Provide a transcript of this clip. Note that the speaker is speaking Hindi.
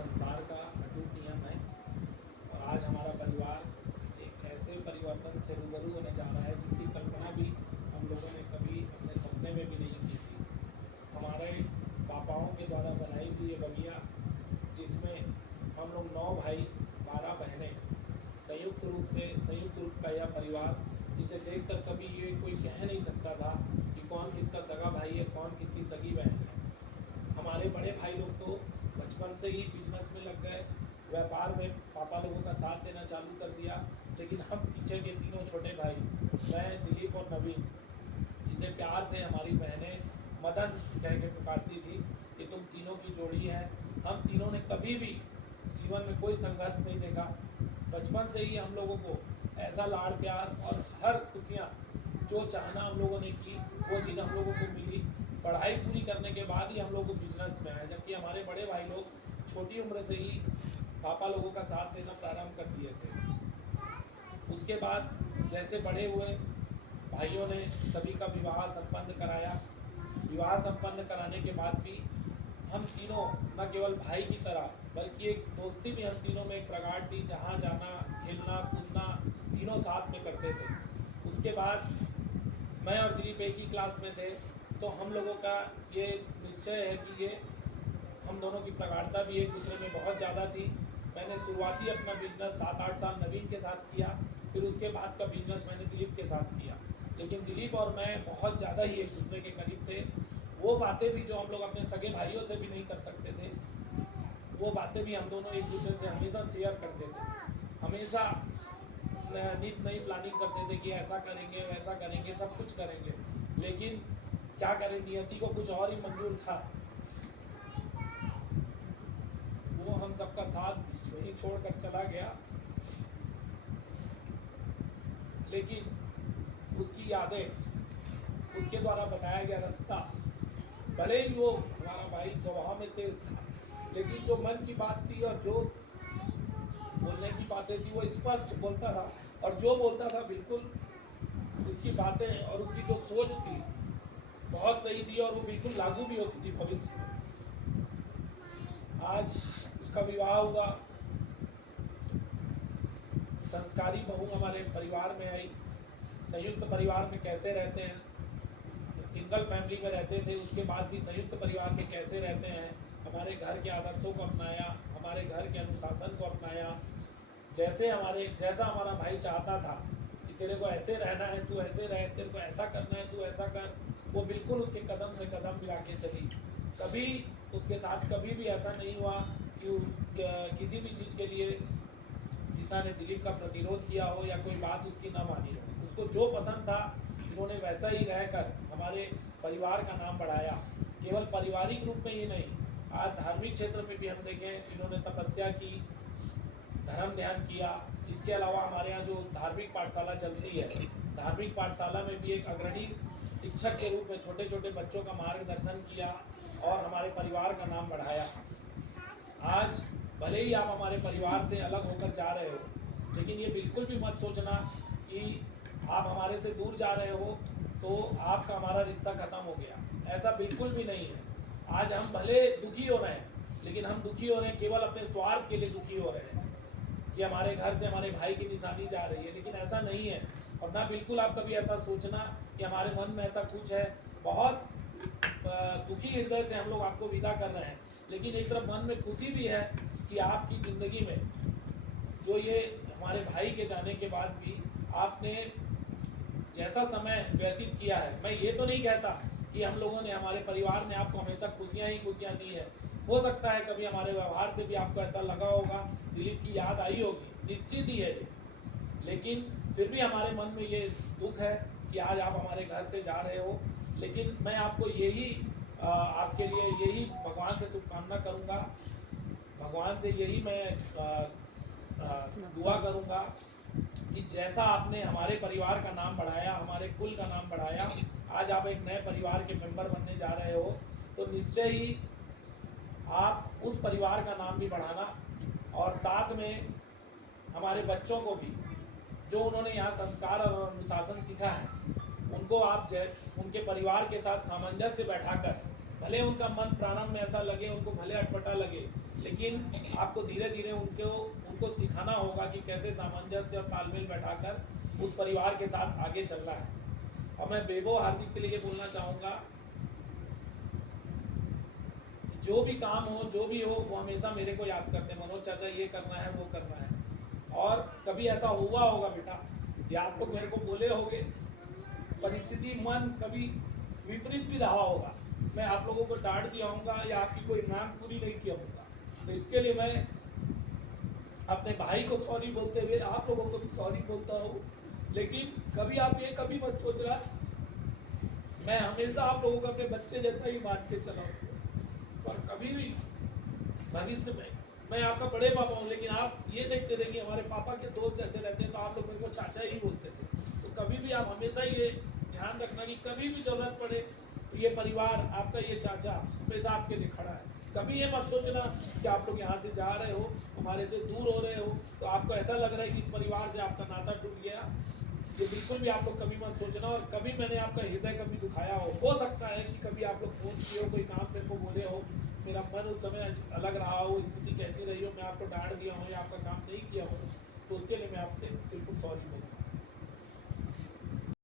संसार का अटूट नियम है और आज हमारा परिवार एक ऐसे परिवर्तन से रूबरू होने जा रहा है जिसकी कल्पना भी हम लोगों ने कभी अपने सपने में भी नहीं की थी। हमारे पापाओं के द्वारा बनाई हुई ये बगिया, जिसमें हम लोग 9 भाई 12 बहनें, संयुक्त रूप का यह परिवार, जिसे देखकर कभी ये कोई कह नहीं सकता था कि कौन किसका सगा भाई है, कौन किसकी सगी बहन है। हमारे बड़े भाई लोग तो बचपन से ही बिजनेस में लग गए, व्यापार में पापा लोगों का साथ देना चालू कर दिया। लेकिन हम पीछे के तीनों छोटे भाई, मैं, दिलीप और नवीन, जिसे प्यार से हमारी बहनें मदन कह के पुकारती थी कि तुम तीनों की जोड़ी है, हम तीनों ने कभी भी जीवन में कोई संघर्ष नहीं देखा। बचपन से ही हम लोगों को ऐसा लाड़ प्यार और हर खुशियाँ जो चाहना हम लोगों ने की वो चीज़ हम लोगों को मिली। पढ़ाई पूरी करने के बाद ही हम लोग बिजनेस में आए, जबकि हमारे बड़े भाई लोग छोटी उम्र से ही पापा लोगों का साथ देना प्रारंभ कर दिए थे। उसके बाद जैसे बड़े हुए, भाइयों ने सभी का विवाह संपन्न कराया। विवाह संपन्न कराने के बाद भी हम तीनों न केवल भाई की तरह बल्कि एक दोस्ती भी हम तीनों में एक प्रगाढ़ थी, जहाँ जाना, खेलना कूदना तीनों साथ में करते थे। उसके बाद मैं और दिलीप एक ही क्लास में थे, तो हम लोगों का ये निश्चय है कि ये हम दोनों की प्रगाढ़ता भी एक दूसरे में बहुत ज़्यादा थी। मैंने शुरुआती अपना बिजनेस 7-8 साल नवीन के साथ किया, फिर उसके बाद का बिजनेस मैंने दिलीप के साथ किया। लेकिन दिलीप और मैं बहुत ज़्यादा ही एक दूसरे के करीब थे। वो बातें भी जो हम लोग अपने सगे भाइयों से भी नहीं कर सकते थे, वो बातें भी हम दोनों एक दूसरे से हमेशा शेयर करते थे। हमेशा नित नई प्लानिंग करते थे कि ऐसा करेंगे, वैसा करेंगे, सब कुछ करेंगे। लेकिन क्या करें, नियति को कुछ और ही मंजूर था। वो हम सबका साथ बीच में ही छोड़कर चला गया। लेकिन उसकी यादें, उसके द्वारा बताया गया रास्ता, भले ही वो हमारा भाई स्वभाव में तेज था, लेकिन जो मन की बात थी और जो बोलने की बातें थी वो स्पष्ट बोलता था, और जो बोलता था बिल्कुल उसकी बातें और उसकी जो सोच थी बहुत सही थी और वो बिल्कुल लागू भी होती थी भविष्य में। आज उसका विवाह हुआ, संस्कारी बहू हमारे परिवार में आई। संयुक्त परिवार में कैसे रहते हैं, सिंगल फैमिली में रहते थे, उसके बाद भी संयुक्त परिवार में कैसे रहते हैं, हमारे घर के आदर्शों को अपनाया, हमारे घर के अनुशासन को अपनाया। जैसा हमारा भाई चाहता था कि तेरे को ऐसे रहना है, तू ऐसे रह, तेरे को ऐसा करना है, तू ऐसा कर, वो बिल्कुल उसके कदम से कदम मिला के चली। कभी उसके साथ कभी भी ऐसा नहीं हुआ कि किसी भी चीज़ के लिए दिशा ने दिलीप का प्रतिरोध किया हो या कोई बात उसकी ना मानी हो। उसको जो पसंद था इन्होंने वैसा ही रहकर हमारे परिवार का नाम बढ़ाया। केवल पारिवारिक रूप में ही नहीं, आज धार्मिक क्षेत्र में भी हम देखें, इन्होंने तपस्या की, धर्म ध्यान किया। इसके अलावा हमारे यहाँ जो धार्मिक पाठशाला चलती है, धार्मिक पाठशाला में भी एक अग्रणी शिक्षक के रूप में छोटे छोटे बच्चों का मार्गदर्शन किया और हमारे परिवार का नाम बढ़ाया। आज भले ही आप हमारे परिवार से अलग होकर जा रहे हो, लेकिन ये बिल्कुल भी मत सोचना कि आप हमारे से दूर जा रहे हो तो आपका हमारा रिश्ता ख़त्म हो गया। ऐसा बिल्कुल भी नहीं है। आज हम भले दुखी हो रहे हैं, लेकिन हम दुखी हो रहे हैं केवल अपने स्वार्थ के लिए दुखी हो रहे हैं कि हमारे घर से हमारे भाई की निशानी जा रही है, लेकिन ऐसा नहीं है। और ना बिल्कुल आप कभी ऐसा सोचना कि हमारे मन में ऐसा कुछ है। बहुत दुखी हृदय से हम लोग आपको विदा कर रहे हैं, लेकिन एक तरफ मन में खुशी भी है कि आपकी ज़िंदगी में जो ये हमारे भाई के जाने के बाद भी आपने जैसा समय व्यतीत किया है, मैं ये तो नहीं कहता कि हम लोगों ने, हमारे परिवार ने आपको हमेशा खुशियाँ ही खुशियाँ दी है। हो सकता है कभी हमारे व्यवहार से भी आपको ऐसा लगा होगा, दिलीप की याद आई होगी, निश्चित ही है ये। लेकिन फिर भी हमारे मन में ये दुख है कि आज आप हमारे घर से जा रहे हो। लेकिन मैं आपको यही आपके लिए यही भगवान से शुभकामना करूँगा, भगवान से यही मैं दुआ करूँगा कि जैसा आपने हमारे परिवार का नाम बढ़ाया, हमारे कुल का नाम बढ़ाया, आज आप एक नए परिवार के मेंबर बनने जा रहे हो, तो निश्चय ही आप उस परिवार का नाम भी बढ़ाना, और साथ में हमारे बच्चों को भी जो उन्होंने यहाँ संस्कार और अनुशासन सीखा है, उनको आप उनके परिवार के साथ सामंजस्य बैठाकर, भले उनका मन प्रारंभ में ऐसा लगे, उनको भले अटपटा लगे, लेकिन लेकिन आपको धीरे धीरे उनको सिखाना होगा कि कैसे सामंजस्य और तालमेल बैठाकर उस परिवार के साथ आगे चलना है। और मैं बेबो हार्दिक के लिए बोलना चाहूँगा, जो भी काम हो जो भी हो वो हमेशा मेरे को याद करते हैं, मनोज चाचा ये करना है वो करना है। और कभी ऐसा हुआ होगा बेटा, या आप लोग मेरे को बोले होंगे, परिस्थिति मन कभी विपरीत भी रहा होगा, मैं आप लोगों को डांट दिया होगा या आपकी कोई मांग पूरी नहीं किया होगा, तो इसके लिए मैं अपने भाई को सॉरी बोलते हुए आप लोगों को भी सॉरी बोलता हूँ। लेकिन कभी आप ये कभी मत सोचना, मैं हमेशा आप लोगों को अपने बच्चे जैसा ही मान के चला हूँ, और कभी भी भविष्य में मैं आपका बड़े पापा हूँ, लेकिन आप ये देखते थे कि हमारे पापा के दोस्त जैसे रहते हैं तो आप लोग मेरे को चाचा ही बोलते थे। तो कभी भी आप हमेशा ये ध्यान रखना कि कभी भी जरूरत पड़े तो ये परिवार आपका, ये चाचा हमेशा आपके लिए खड़ा है। कभी ये मत सोचना कि आप लोग यहाँ से जा रहे हो, हमारे से दूर हो रहे हो, तो आपको ऐसा लग रहा है कि इस परिवार से आपका नाता टूट गया, ये बिल्कुल भी आप लोग कभी मत सोचना। और कभी मैंने आपका हृदय कभी दुखाया हो सकता है कि कभी आप लोग फोन किए हो, कोई काम मेरे को बोले हो, मेरा मन उस समय अलग रहा हो, स्थिति कैसी रही हो, मैं आपको डांट दिया हूँ या आपका काम नहीं किया हो, तो उसके लिए मैं आपसे बिल्कुल सॉरी बोलूँगा।